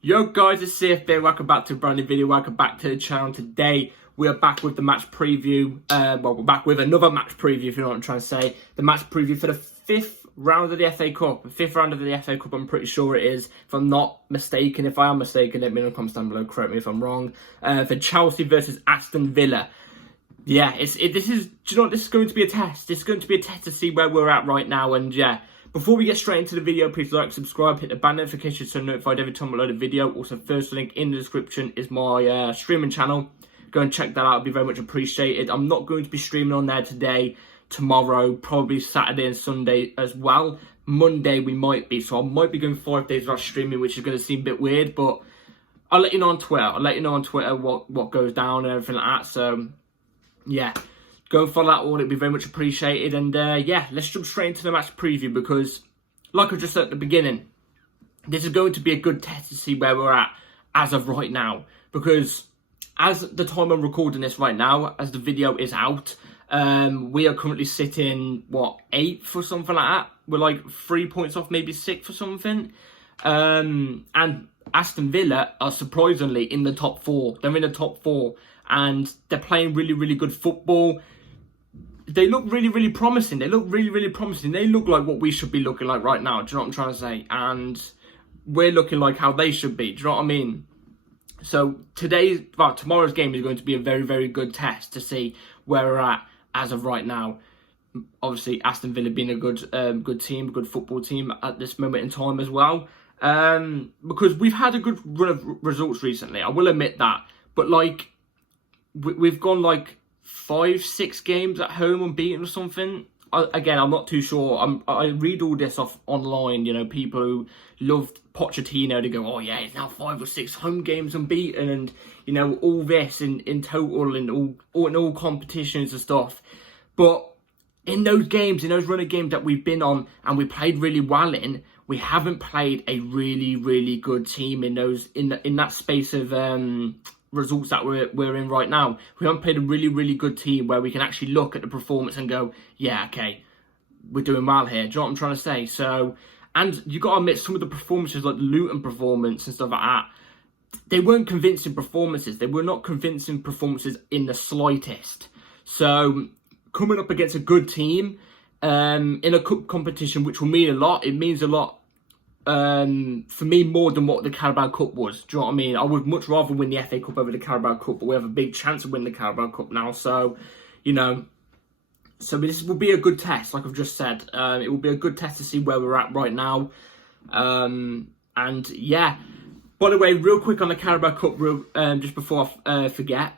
Yo guys, it's CFB. Welcome back to a brand new video. Welcome back to the channel. Today we are back with the match preview. We're back with another match preview, if you know what I'm trying to say. The match preview for the fifth round of the FA Cup. The fifth round of the FA Cup, I'm pretty sure it is. If I'm not mistaken, if I am mistaken, let me know in the comments down below. Correct me if I'm wrong. For Chelsea versus Aston Villa. Yeah, this is. Do you know what? This is going to be a test. This is going to be a test to see where we're at right now. And yeah. Before we get straight into the video, please like, subscribe, hit the bell notification so you're notified every time I upload a video. Also, first link in the description is my streaming channel. Go and check that out. It'd be very much appreciated. I'm not going to be streaming on there today, tomorrow, probably Saturday and Sunday as well. Monday we might be, so I might be going 5 days without streaming, which is going to seem a bit weird, but I'll let you know on Twitter. I'll let you know on Twitter what goes down and everything like that. So, yeah. Go and follow that all, it'd be very much appreciated. And yeah, let's jump straight into the match preview because, like I just said at the beginning, this is going to be a good test to see where we're at as of right now. Because as the time I'm recording this right now, as the video is out, we are currently sitting, 8th or something like that? We're like 3 points off, maybe 6th or something. And Aston Villa are surprisingly in the top 4. They're in the top 4 and they're playing really, really good football. They look really, really promising. They look really, really promising. They look like what we should be looking like right now. Do you know what I'm trying to say? And we're looking like how they should be. Do you know what I mean? So tomorrow's game is going to be a very, very good test to see where we're at as of right now. Obviously, Aston Villa being a good team, a good football team at this moment in time as well. Because we've had a good run of results recently. I will admit that. But like, we've gone like 5-6 games at home unbeaten or something. Again, I'm not too sure. I read all this off online, you know, people who love Pochettino to go, oh yeah, it's now 5 or 6 home games unbeaten and, you know, all this in total and all competitions and stuff. But in those games, in those run of games that we've been on and we played really well in, we haven't played a really, really good team in that space of results that we're in right now. We haven't played a really, really good team where we can actually look at the performance and go, yeah, okay, we're doing well here. Do you know what I'm trying to say? So, and you got to admit, some of the performances, like the Luton performance and stuff like that, they weren't convincing performances. They were not convincing performances in the slightest. So, coming up against a good team in a cup competition, which will mean a lot. It means a lot. For me, more than what the Carabao Cup was. Do you know what I mean? I would much rather win the FA Cup over the Carabao Cup, but we have a big chance of winning the Carabao Cup now. So, you know, so this will be a good test, like I've just said. It will be a good test to see where we're at right now. And yeah, by the way, real quick on the Carabao Cup, just before I forget,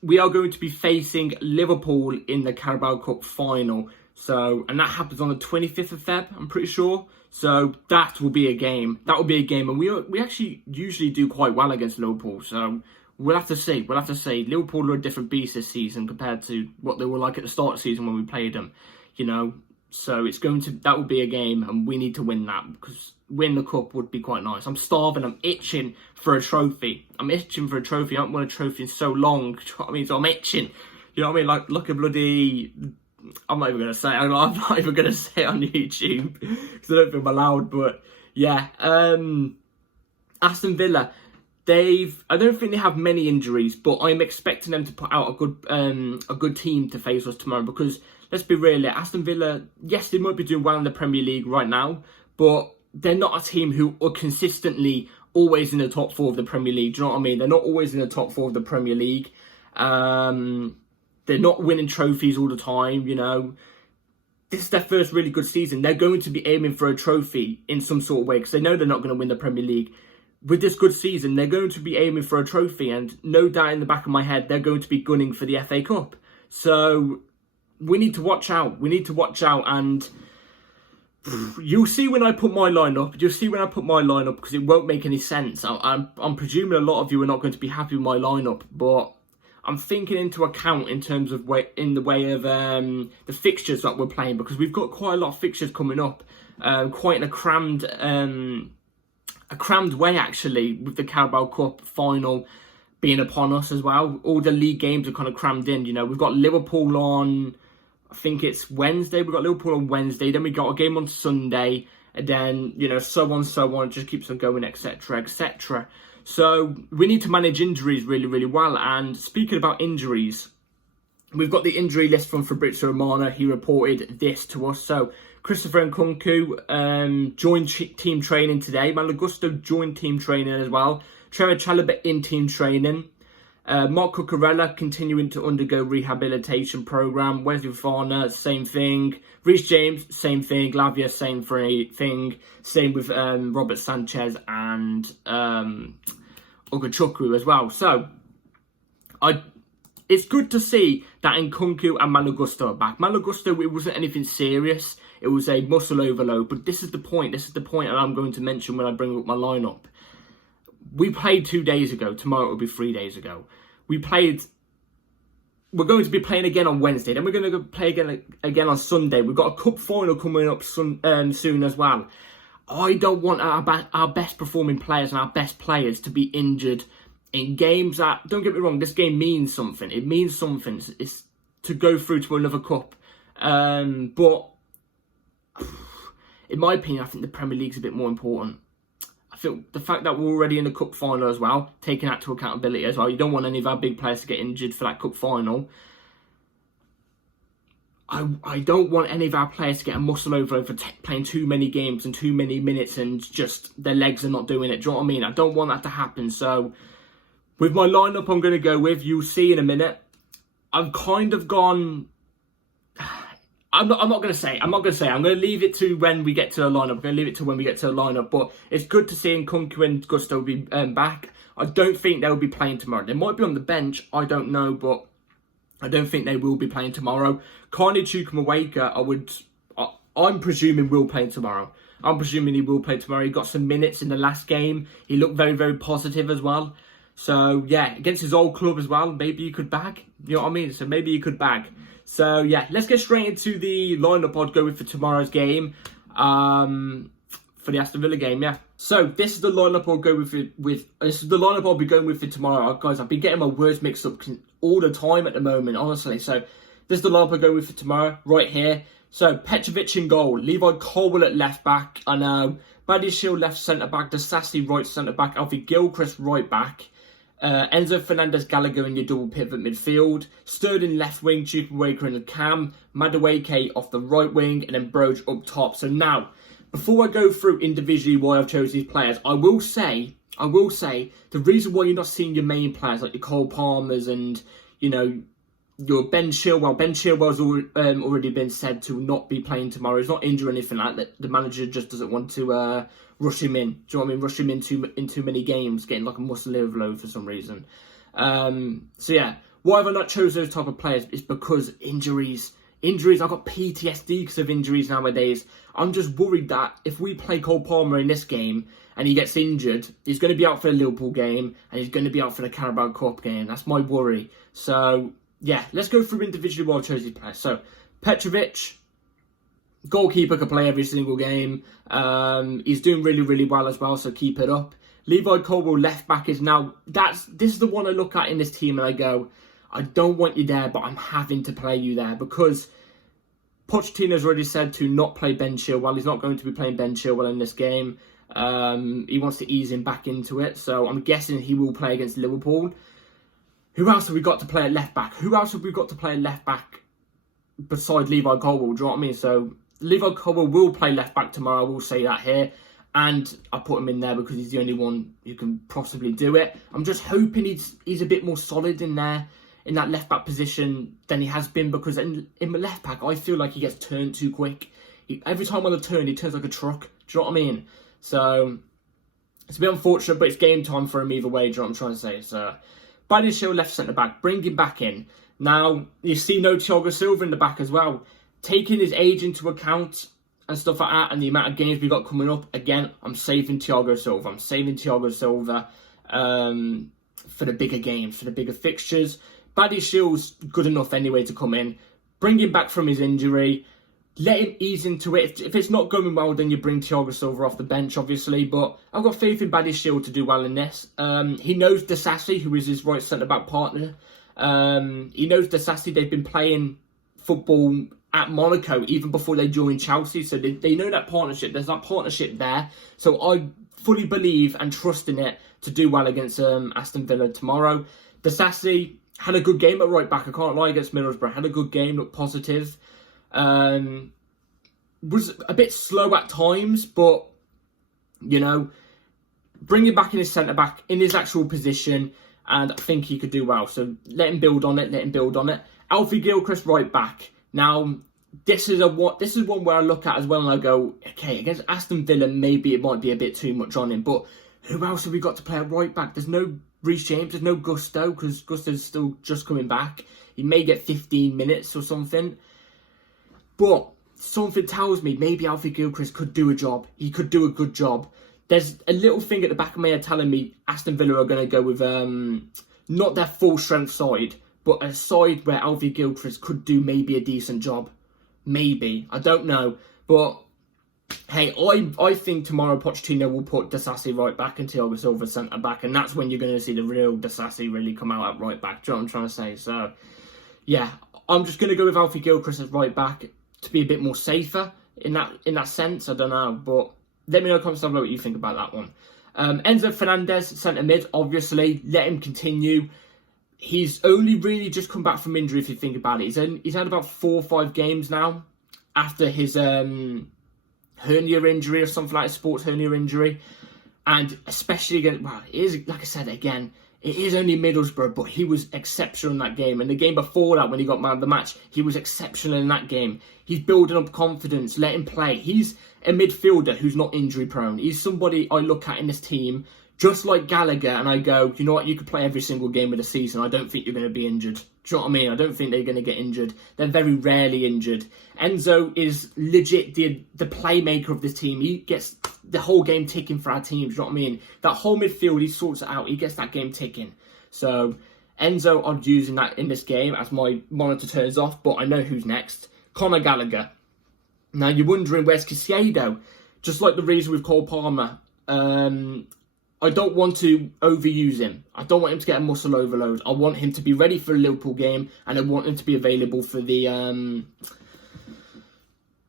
we are going to be facing Liverpool in the Carabao Cup final. So, and that happens on the 25th of Feb, I'm pretty sure. So that will be a game. That will be a game, and we actually usually do quite well against Liverpool. So we'll have to see. We'll have to see. Liverpool are a different beast this season compared to what they were like at the start of the season when we played them. You know, so that will be a game, and we need to win that because win the cup would be quite nice. I'm starving. I'm itching for a trophy. I'm itching for a trophy. I haven't won a trophy in so long. Do you know what I mean? So I'm itching. You know what I mean? Like, look at bloody. I'm not even going to say it. I'm not even going to say it on YouTube because I don't think I'm allowed. But yeah, Aston Villa, I don't think they have many injuries, but I'm expecting them to put out a good team to face us tomorrow because let's be real, Aston Villa, yes, they might be doing well in the Premier League right now, but they're not a team who are consistently always in the top 4 of the Premier League. Do you know what I mean? They're not always in the top 4 of the Premier League. They're not winning trophies all the time, you know. This is their first really good season. They're going to be aiming for a trophy in some sort of way because they know they're not going to win the Premier League. With this good season, they're going to be aiming for a trophy, and no doubt in the back of my head, they're going to be gunning for the FA Cup. So we need to watch out. We need to watch out, and you'll see when I put my line up. You'll see when I put my line up because it won't make any sense. I'm presuming a lot of you are not going to be happy with my lineup, but I'm thinking into account in terms of in the way of the fixtures that we're playing because we've got quite a lot of fixtures coming up, quite in a crammed way actually, with the Carabao Cup final being upon us as well. All the league games are kind of crammed in. You know, we've got Liverpool on, I think it's Wednesday. We've got Liverpool on Wednesday. Then we got a game on Sunday, and then, you know, so on, it just keeps on going, etc., etc. So we need to manage injuries really, really well. And speaking about injuries, we've got the injury list from Fabrizio Romano. He reported this to us. So Christopher Nkunku joined team training today. Malo Gusto joined team training as well. Trevor Chalobah in team training. Mark Cucurella continuing to undergo rehabilitation program. Wesley Fofana, same thing. Reece James, same thing. Lavia, same thing. Same with Robert Sanchez and Ugachukwu as well. So it's good to see that Nkunku and Malo Gusto are back. Malo Gusto, it wasn't anything serious. It was a muscle overload. But this is the point. This is the point, and I'm going to mention when I bring up my lineup. We played 2 days ago. Tomorrow it will be 3 days ago. We're going to be playing again on Wednesday. Then we're going to go play again on Sunday. We've got a cup final coming up soon as well. I don't want our best performing players and our best players to be injured in games that, don't get me wrong, this game means something. It means something. It's to go through to another cup. But in my opinion, I think the Premier League's a bit more important. I feel the fact that we're already in the cup final as well, taking that to accountability as well. You don't want any of our big players to get injured for that cup final. I don't want any of our players to get a muscle overload for playing too many games and too many minutes and just their legs are not doing it. Do you know what I mean? I don't want that to happen. So with my lineup, I'm going to go with, you'll see in a minute. I've kind of gone. I'm not going to say. I'm going to leave it to when we get to the lineup. I'm going to leave it to when we get to the lineup. But it's good to see Nkunku and Gusto be back. I don't think they'll be playing tomorrow. They might be on the bench. I don't know, but I don't think they will be playing tomorrow. Carney Chukwuemeka, I'm presuming will play tomorrow. I'm presuming he will play tomorrow. He got some minutes in the last game. He looked very, very positive as well. So, yeah, against his old club as well, maybe you could bag. You know what I mean? So, maybe you could bag. So, yeah, let's get straight into the lineup I'd go with for tomorrow's game. For the Aston Villa game, yeah. So, this is the lineup I'll go with. This is the lineup I'll be going with for tomorrow. Guys, I've been getting my words mixed up all the time at the moment, honestly. So, this is the lineup I'll go with for tomorrow, right here. So, Petrovic in goal. Levi Colwill at left back. I know. Badiashile left centre back. Disasi right centre back. Alfie Gilchrist right back. Enzo Fernandez-Gallagher in your double pivot midfield. Sterling left wing. Chukwuemeka in the cam. Madueke off the right wing. And then Broge up top. So, now, before I go through individually why I've chosen these players, I will say the reason why you're not seeing your main players like your Cole Palmers and, you know, your Ben Chilwell. Ben Chilwell's already been said to not be playing tomorrow. He's not injured or anything like that. The manager just doesn't want to rush him in. Do you know what I mean? Rush him in too many games, getting like a muscle overload for some reason. So yeah, why have I not chosen those type of players? It's because injuries. I've got PTSD because of injuries nowadays. I'm just worried that if we play Cole Palmer in this game and he gets injured, he's going to be out for the Liverpool game and he's going to be out for the Carabao Cup game. That's my worry. So yeah, let's go through individually why I chose these players. So Petrovic, goalkeeper, can play every single game. He's doing really, really well as well, so keep it up. Levi Colwill, left back, is now... This is the one I look at in this team and I go, I don't want you there, but I'm having to play you there because Pochettino's already said to not play Ben Chilwell. He's not going to be playing Ben Chilwell in this game. He wants to ease him back into it, so I'm guessing he will play against Liverpool. Who else have we got to play at left back? Beside Levi Colwill? Do you know what I mean? So Levi Colwill will play left back tomorrow. I will say that here. And I put him in there because he's the only one who can possibly do it. I'm just hoping he's a bit more solid in there, in that left back position than he has been, because in the left back, I feel like he gets turned too quick. Every time on the turn, he turns like a truck. Do you know what I mean? So it's a bit unfortunate, but it's game time for him either way. Do you know what I'm trying to say? So Badiashile left centre back, bring him back in. Now, you see no Thiago Silva in the back as well. Taking his age into account and stuff like that, and the amount of games we got coming up, again, I'm saving Thiago Silva. For the bigger games, for the bigger fixtures. Badiashile's good enough anyway to come in. Bring him back from his injury. Let him ease into it. If it's not going well, then you bring Thiago Silva off the bench, obviously. But I've got faith in Badiashile to do well in this. He knows Disasi, who is his right centre-back partner. He knows Disasi. They've been playing football at Monaco even before they joined Chelsea. So they know that partnership. There's that partnership there. So I fully believe and trust in it to do well against Aston Villa tomorrow. Disasi had a good game at right back. I can't lie, against Middlesbrough. Had a good game, looked positive. Was a bit slow at times, but, you know, bring him back in his centre-back, in his actual position, and I think he could do well. So let him build on it, Alfie Gilchrist, right back. Now, this is one where I look at as well and I go, okay, against Aston Villa, maybe it might be a bit too much on him, but who else have we got to play at right back? There's no Reece James, there's no Gusto, because Gusto's still just coming back. He may get 15 minutes or something, but something tells me maybe Alfie Gilchrist could do a job. He could do a good job. There's a little thing at the back of my head telling me Aston Villa are going to go with not their full strength side, but a side where Alfie Gilchrist could do maybe a decent job. Maybe. I don't know. But, hey, I think tomorrow Pochettino will put Disasi right back and Thiago Silva centre back, and that's when you're going to see the real Disasi really come out at right back. Do you know what I'm trying to say? So, yeah, I'm just going to go with Alfie Gilchrist as right back to be a bit more safer in that sense. I don't know, but let me know in the comments down below what you think about that one. Enzo Fernandez, centre mid, obviously, let him continue. He's only really just come back from injury, if you think about it. He's had about 4 or 5 games now after his hernia injury or something like a sports hernia injury. And especially against, well, it is, like I said, again, it is only Middlesbrough, but he was exceptional in that game. And the game before that, when he got man of the match, he was exceptional in that game. He's building up confidence, let him play. He's a midfielder who's not injury prone. He's somebody I look at in this team, just like Gallagher, and I go, you know what, you could play every single game of the season. I don't think you're going to be injured. Do you know what I mean? I don't think they're going to get injured. They're very rarely injured. Enzo is legit the playmaker of this team. He gets the whole game ticking for our team. Do you know what I mean? That whole midfield, he sorts it out. He gets that game ticking. So, Enzo, I'm using that in this game as my monitor turns off, but I know who's next. Conor Gallagher. Now, you're wondering, where's Caicedo? Just like the reason with Cole Palmer. I don't want to overuse him. I don't want him to get a muscle overload. I want him to be ready for a Liverpool game, and I want him to be available for the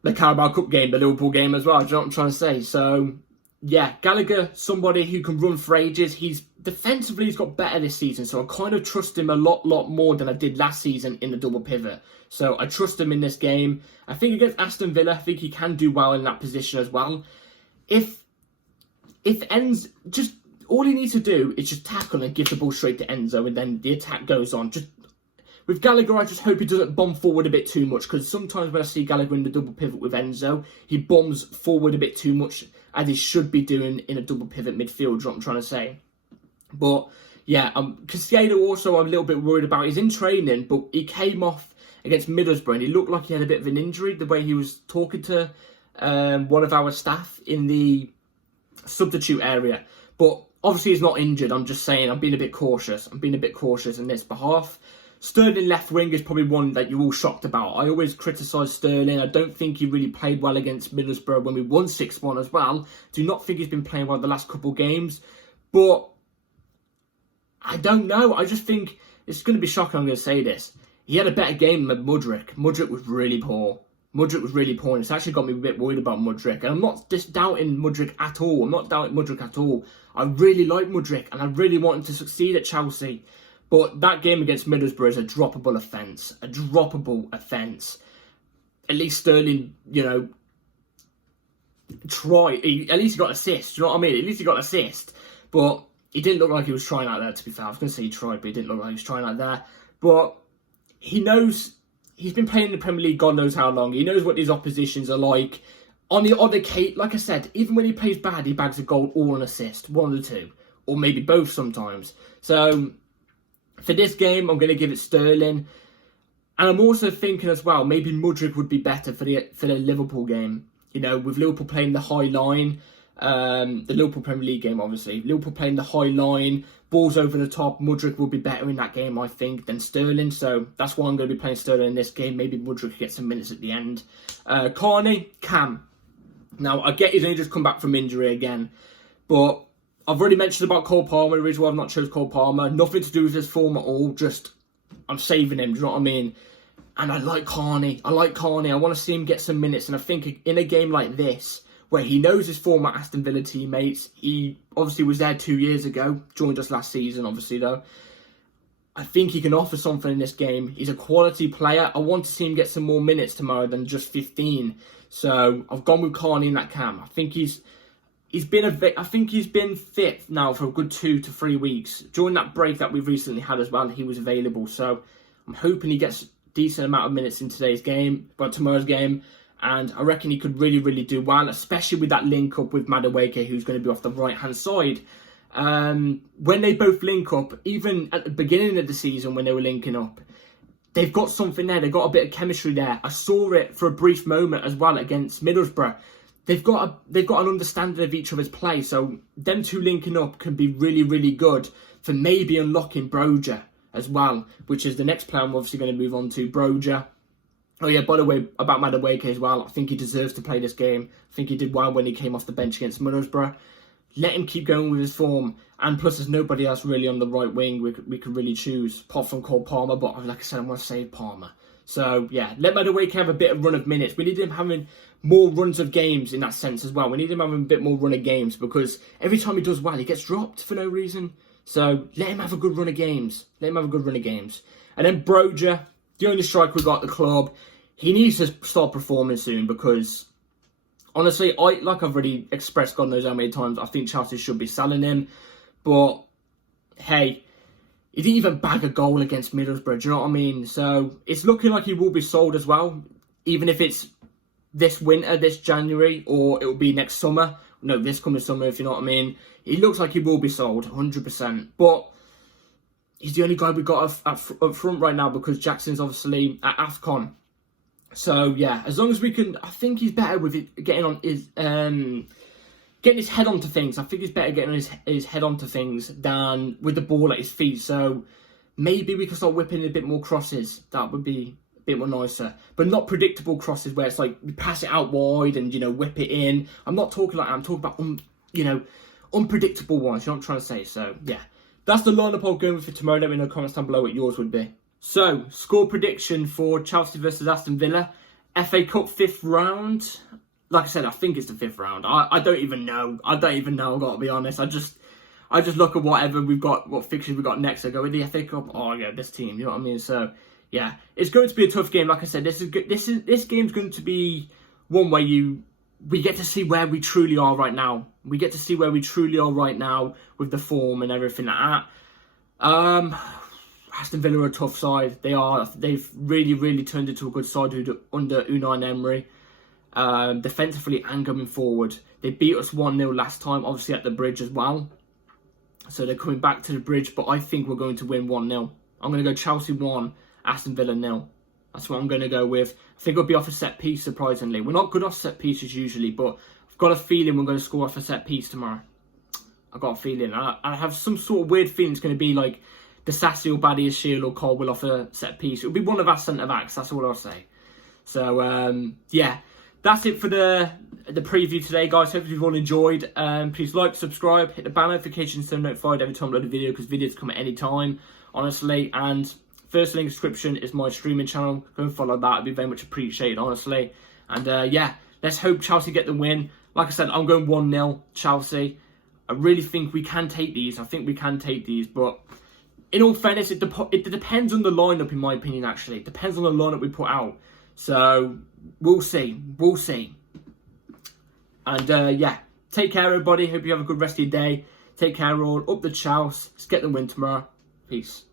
Carabao Cup game, the Liverpool game as well. Do you know what I'm trying to say? So, yeah, Gallagher, somebody who can run for ages. Defensively, he's got better this season, so I kind of trust him a lot more than I did last season in the double pivot. So I trust him in this game. I think against Aston Villa, I think he can do well in that position as well. If Enzo, just all he needs to do is just tackle and give the ball straight to Enzo, and then the attack goes on. Just with Gallagher, I just hope he doesn't bomb forward a bit too much, because sometimes when I see Gallagher in the double pivot with Enzo, he bombs forward a bit too much, as he should be doing in a double pivot midfield, is what I'm trying to say. But yeah, Caicedo also I'm a little bit worried about. He's in training, but he came off against Middlesbrough and he looked like he had a bit of an injury, the way he was talking to one of our staff in the substitute area. But obviously he's not injured. I'm just saying, I'm being a bit cautious. I'm being a bit cautious in this behalf. Sterling left wing is probably one that you're all shocked about. I always criticise Sterling. I don't think he really played well against Middlesbrough when we won 6-1 as well. Do not think he's been playing well the last couple of games. But I don't know. I just think it's going to be shocking. I'm going to say this. He had a better game than Mudryk. Mudryk was really poor. And it's actually got me a bit worried about Mudryk. And I'm not just doubting Mudryk at all. I really like Mudryk, and I really want him to succeed at Chelsea. But that game against Middlesbrough is a droppable offence. At least Sterling, you know, tried. At least he got assist. Do you know what I mean? At least he got assist. But he didn't look like he was trying out there, to be fair. I was going to say he tried, but he didn't look like he was trying out there. But he knows, he's been playing in the Premier League God knows how long. He knows what these oppositions are like. On the odd occasion, like I said, even when he plays bad, he bags a goal or an assist. One of the two. Or maybe both sometimes. So, for this game, I'm going to give it Sterling. And I'm also thinking as well, maybe Mudryk would be better for the Liverpool game. You know, with Liverpool playing the high line. The Liverpool Premier League game, obviously. Liverpool playing the high line. Balls over the top. Mudryk will be better in that game, I think, than Sterling. So that's why I'm going to be playing Sterling in this game. Maybe Mudryk gets some minutes at the end. Carney, Cam. Now, I get he's only just come back from injury again. But I've already mentioned about Cole Palmer. The reason why I've not chose Cole Palmer. Nothing to do with his form at all. Just, I'm saving him. Do you know what I mean? And I like Carney. I want to see him get some minutes. And I think in a game like this, where he knows his former Aston Villa teammates, he obviously was there 2 years ago, joined us last season, obviously, though. I think he can offer something in this game. He's a quality player. I want to see him get some more minutes tomorrow than just 15. So I've gone with Carney in that camp. I think he's been fit now for a good 2 to 3 weeks. During that break that we've recently had as well, he was available. So I'm hoping he gets decent amount of minutes in tomorrow's game, and I reckon he could really, really do well, especially with that link up with Madueke, who's going to be off the right hand side. When they both link up, even at the beginning of the season when they were linking up, they've got something there. They've got a bit of chemistry there. I saw it for a brief moment as well against Middlesbrough. They've got an understanding of each other's play, so them two linking up can be really, really good for maybe unlocking Broja as well, which is the next player I'm obviously going to move on to, Broja. Oh yeah, by the way, about Madueke as well, I think he deserves to play this game. I think he did well when he came off the bench against Middlesbrough. Let him keep going with his form, and plus there's nobody else really on the right wing we could really choose, apart from Cole Palmer, but like I said, I want to save Palmer. So yeah, let Madueke have a bit of run of minutes. We need him having more runs of games in that sense as well. We need him having a bit more run of games, because every time he does well, he gets dropped for no reason. So let him have a good run of games. And then Broja, the only striker we got at the club, he needs to start performing soon, because honestly, like I've already expressed God knows how many times, I think Chelsea should be selling him. But hey, he didn't even bag a goal against Middlesbrough, do you know what I mean? So it's looking like he will be sold as well, even if it's this winter, this January, or it will be next summer. No, this coming summer, if you know what I mean. He looks like he will be sold, 100%. But he's the only guy we got up front right now, because Jackson's obviously at AFCON. So yeah, as long as we can, I think he's better with it, getting his head onto things. I think he's better getting his head onto things than with the ball at his feet. So maybe we can start whipping a bit more crosses. That would be a bit more nicer, but not predictable crosses where it's like we pass it out wide and whip it in. I'm not talking like that. I'm talking about unpredictable ones. You know what I'm trying to say? So yeah, that's the lineup I'll go with for tomorrow. Let me know in the comments down below what yours would be. So, score prediction for Chelsea versus Aston Villa. FA Cup 5th round. Like I said, I think it's the 5th round. I don't even know. I've got to be honest. I just look at whatever we've got, what fixtures we've got next. I go with the FA Cup. Oh yeah, this team. You know what I mean? So yeah, it's going to be a tough game. Like I said, this game's going to be one where we get to see where we truly are right now. We get to see where we truly are right now with the form and everything like that. Aston Villa are a tough side. They've really, really turned into a good side under Unai Emery. Defensively and going forward. They beat us 1-0 last time, obviously at the Bridge as well. So they're coming back to the Bridge, but I think we're going to win 1-0. I'm going to go Chelsea 1, Aston Villa 0. That's what I'm going to go with. I think it'll be off a set piece, surprisingly. We're not good off set pieces usually, but I've got a feeling we're going to score off a set piece tomorrow. I've got a feeling. I have some sort of weird feeling it's going to be like the Sassy or Badia Shield or Cole will off a set piece. It'll be one of our centre-backs, that's all I'll say. So, yeah, that's it for the preview today, guys. Hope you've all enjoyed. Please like, subscribe, hit the bell notification so I'm notified every time I upload a video, because videos come at any time, honestly. And first link in the description is my streaming channel. Go and follow that. It'd be very much appreciated, honestly. And, yeah, let's hope Chelsea get the win. Like I said, I'm going 1-0 Chelsea. I really think we can take these. But in all fairness, it depends on the lineup, in my opinion, actually. It depends on the lineup we put out. So, we'll see. And, yeah, take care, everybody. Hope you have a good rest of your day. Take care, all. Up the Chelsea. Let's get the win tomorrow. Peace.